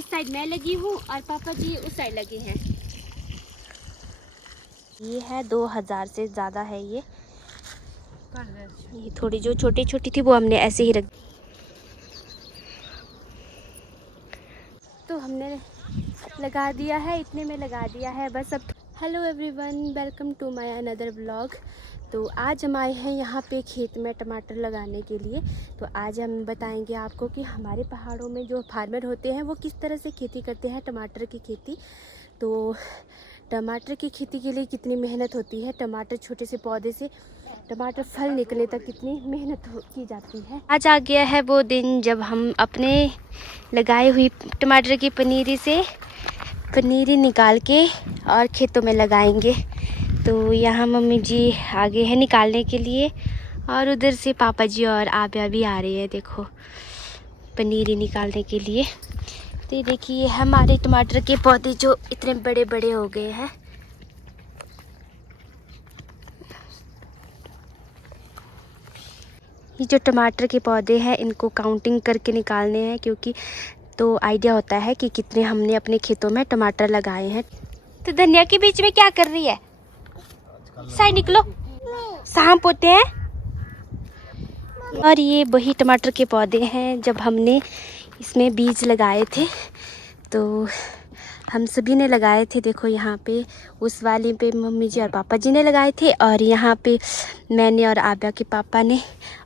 इस साइड मैं लगी हूँ और पापा जी उस साइड लगे हैं। ये है 2000 से ज़्यादा है ये थोड़ी जो छोटी छोटी थी वो हमने ऐसे ही रख दी। तो हमने लगा दिया है, इतने में लगा दिया है बस अब। Hello everyone, welcome to my another vlog. तो आज हम आए हैं यहाँ पे खेत में टमाटर लगाने के लिए। तो आज हम बताएंगे आपको कि हमारे पहाड़ों में जो फार्मर होते हैं वो किस तरह से खेती करते हैं टमाटर की खेती। तो टमाटर की खेती के लिए कितनी मेहनत होती है, टमाटर छोटे से पौधे से टमाटर फल निकलने तक कितनी मेहनत की जाती है। आज आ गया है वो दिन जब हम अपने लगाई हुई टमाटर की पनीरी निकाल के और खेतों में लगाएंगे। तो यहाँ मम्मी जी आगे है निकालने के लिए और उधर से पापा जी और आब्या भी आ रही है, देखो पनीरी निकालने के लिए। तो ये देखिए हमारे टमाटर के पौधे जो इतने बड़े बड़े हो गए हैं। ये जो टमाटर के पौधे हैं इनको काउंटिंग करके निकालने हैं, क्योंकि तो आइडिया होता है कि कितने हमने अपने खेतों में टमाटर लगाए हैं। तो धनिया के बीच में क्या कर रही है? साइड निकलो, सांप होते हैं। और ये वही टमाटर के पौधे हैं जब हमने इसमें बीज लगाए थे, तो हम सभी ने लगाए थे। देखो यहाँ पे उस वाले पे मम्मी जी और पापा जी ने लगाए थे और यहाँ पे मैंने और आब्या के पापा ने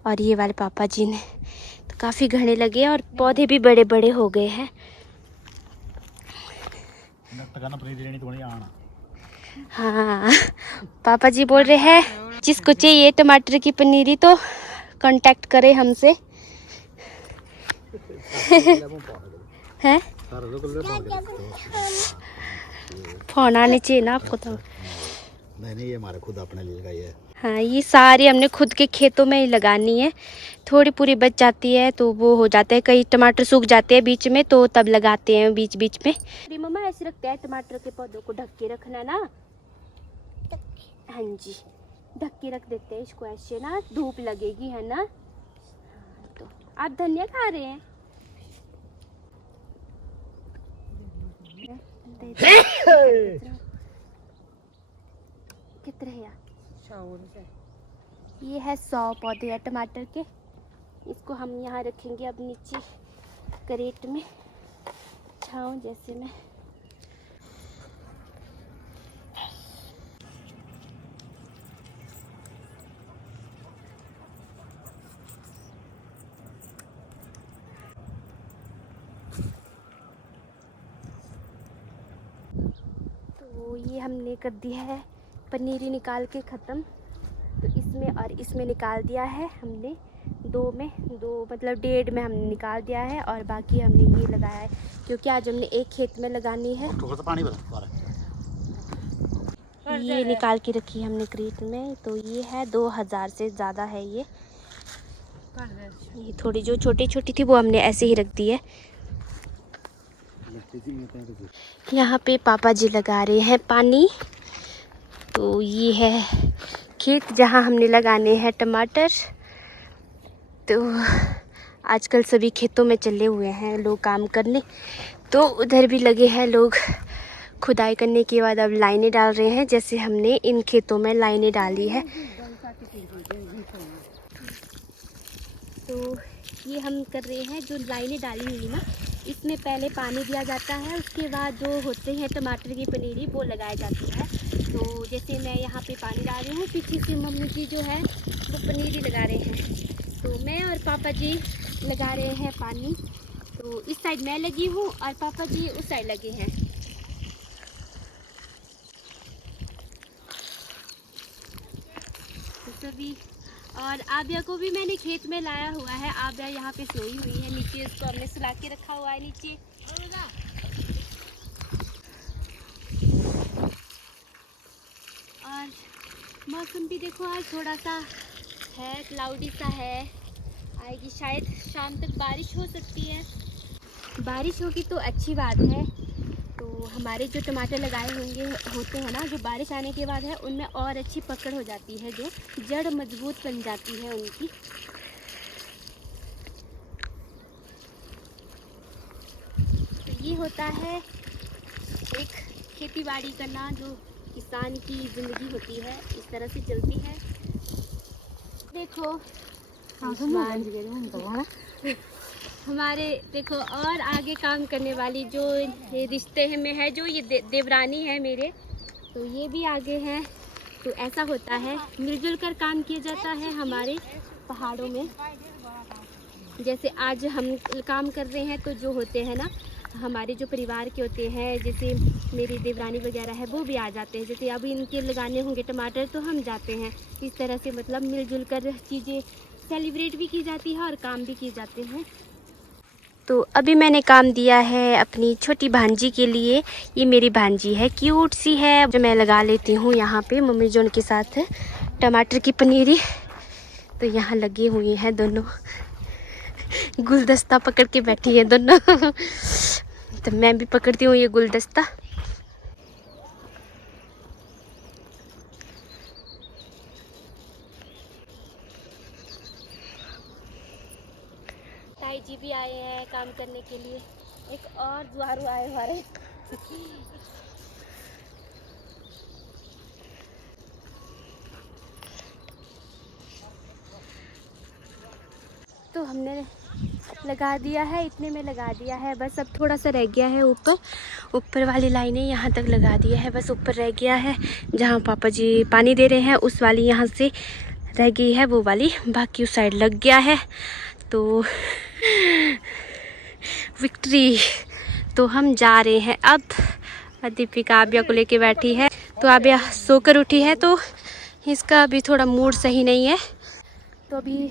और ये वाले पापा जी ने। तो काफ़ी घने लगे और पौधे भी बड़े बड़े हो गए हैं। हाँ, पापा जी बोल रहे हैं जिसको चाहिए टमाटर की पनीरी तो कांटेक्ट करे हमसे। हैं? फोन आने चाहिए ना आपको तो। नहीं, ये हमारे खुद अपने लिए लगाई है। हाँ, ये सारी हमने खुद के खेतों में ही लगानी है। थोड़ी पूरी बच जाती है तो वो हो जाता है, कई टमाटर सूख जाते हैं बीच में तो तब लगाते हैं बीच बीच में। मम्मा ऐसे रखते हैं टमाटर के पौधों को, ढक के रखना ना। हाँ जी, ढक के रख देते हैं इसको ऐसे ना, धूप लगेगी है ना। तो आप धनिया खा रहे हैं? कितने हैं? ये है 100 पौधे हैं टमाटर के। इसको हम यहाँ रखेंगे अब नीचे करेट में, छाँव जैसे में। तो ये हमने कर दिया है पनीरी निकाल के ख़त्म। तो इसमें और इसमें निकाल दिया है हमने, दो मतलब 1.5 में हमने निकाल दिया है और बाकी हमने ये लगाया है क्योंकि आज हमने एक खेत में लगानी है। ये निकाल के रखी है हमने क्रेट में। तो ये है 2000 से ज़्यादा है ये थोड़ी जो छोटी छोटी थी वो हमने ऐसे ही रख दी है। यहाँ पे पापा जी लगा रहे हैं पानी। तो ये है खेत जहाँ हमने लगाने हैं टमाटर। तो आजकल सभी खेतों में चले हुए हैं लोग काम करने, तो उधर भी लगे हैं लोग खुदाई करने के बाद अब लाइनें डाल रहे हैं, जैसे हमने इन खेतों में लाइनें डाली है। तो ये हम कर रहे हैं, जो लाइनें डाली हुई ना इसमें पहले पानी दिया जाता है, उसके बाद जो होते हैं टमाटर की पनीरी वो लगाई जाती है। तो जैसे मैं यहाँ पे पानी डाल रही हूँ, पीछे से मम्मी जी जो है वो पनीरी लगा रहे हैं। तो मैं और पापा जी लगा रहे हैं पानी। तो इस साइड मैं लगी हूँ और पापा जी उस साइड लगे हैं। तो सभी और आब्या को भी मैंने खेत में लाया हुआ है। आब्या यहाँ पे सोई हुई है नीचे, उसको हमने सुला के रखा हुआ है नीचे। और मौसम भी देखो आज थोड़ा सा है, क्लाउडी सा है। आएगी शायद शाम तक बारिश हो सकती है। बारिश होगी तो अच्छी बात है। तो हमारे जो टमाटर लगाए होते हैं ना, जो बारिश आने के बाद है उनमें और अच्छी पकड़ हो जाती है, जो जड़ मजबूत बन जाती है उनकी। तो ये होता है एक खेती बाड़ी करना, जो किसान की ज़िंदगी होती है, इस तरह से चलती है। देखो हमारे देखो और आगे काम करने वाली जो ये रिश्ते में है, जो ये देवरानी है मेरे, तो ये भी आगे हैं। तो ऐसा होता है, मिलजुल कर काम किया जाता है हमारे पहाड़ों में। जैसे आज हम काम कर रहे हैं, तो जो होते हैं ना हमारे जो परिवार के होते हैं, जैसे मेरी देवरानी वगैरह है, वो भी आ जाते हैं। जैसे अभी इनके लगाने होंगे टमाटर, तो हम जाते हैं। इस तरह से मतलब मिलजुल कर चीज़ें सेलिब्रेट भी की जाती है और काम भी किए जाते हैं। तो अभी मैंने काम दिया है अपनी छोटी भांजी के लिए। ये मेरी भांजी है, क्यूट सी है, जो मैं लगा लेती हूँ यहाँ पे मम्मी जोन के साथ टमाटर की पनीरी। तो यहाँ लगे हुए हैं दोनों, गुलदस्ता पकड़ के बैठी है दोनों। तो मैं भी पकड़ती हूँ ये गुलदस्ता। ताई जी भी आए हैं काम करने के लिए। एक और जुआरू आए हमारे। तो हमने लगा दिया है, इतने में लगा दिया है, बस अब थोड़ा सा रह गया है। ऊपर वाली लाइनें यहाँ तक लगा दिया है, बस ऊपर रह गया है। जहाँ पापा जी पानी दे रहे हैं उस वाली यहाँ से रह गई है वो वाली, बाकी उस साइड लग गया है। तो विक्ट्री। तो हम जा रहे हैं अब। दीपिका आबिया को लेके बैठी है। तो आबिया सोकर उठी है, तो इसका अभी थोड़ा मूड सही नहीं है। तो अभी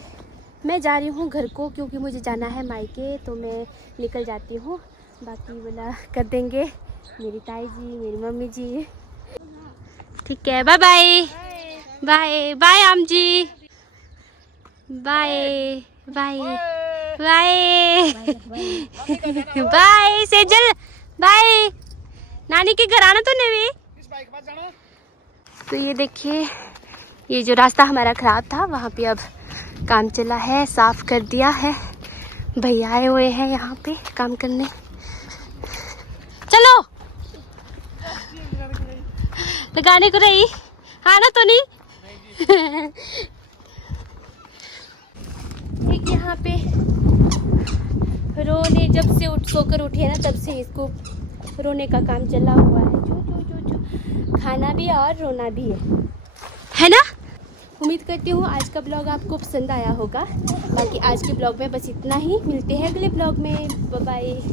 मैं जा रही हूँ घर को, क्योंकि मुझे जाना है मायके। तो मैं निकल जाती हूँ, बाकी वाला कर देंगे मेरी ताई जी, मेरी मम्मी जी। ठीक है, बाय बाय बाय बाय आम जी, bye bye bye bye Sejal, bye. नानी के घर आना तो नहीं। तो ये देखिए, ये जो रास्ता हमारा ख़राब था, वहाँ पे अब काम चला है, साफ कर दिया है। भैया आए हुए हैं यहाँ पे काम करने। चलो लगाने को रही, आना तो नहीं। एक यहाँ पे रोने जब से सोकर उठी है ना, तब से इसको रोने का काम चला हुआ है। जो खाना भी और रोना भी है ना। उम्मीद करती हूँ आज का ब्लॉग आपको पसंद आया होगा। बाकी आज के ब्लॉग में बस इतना ही। मिलते हैं अगले ब्लॉग में। Bye bye.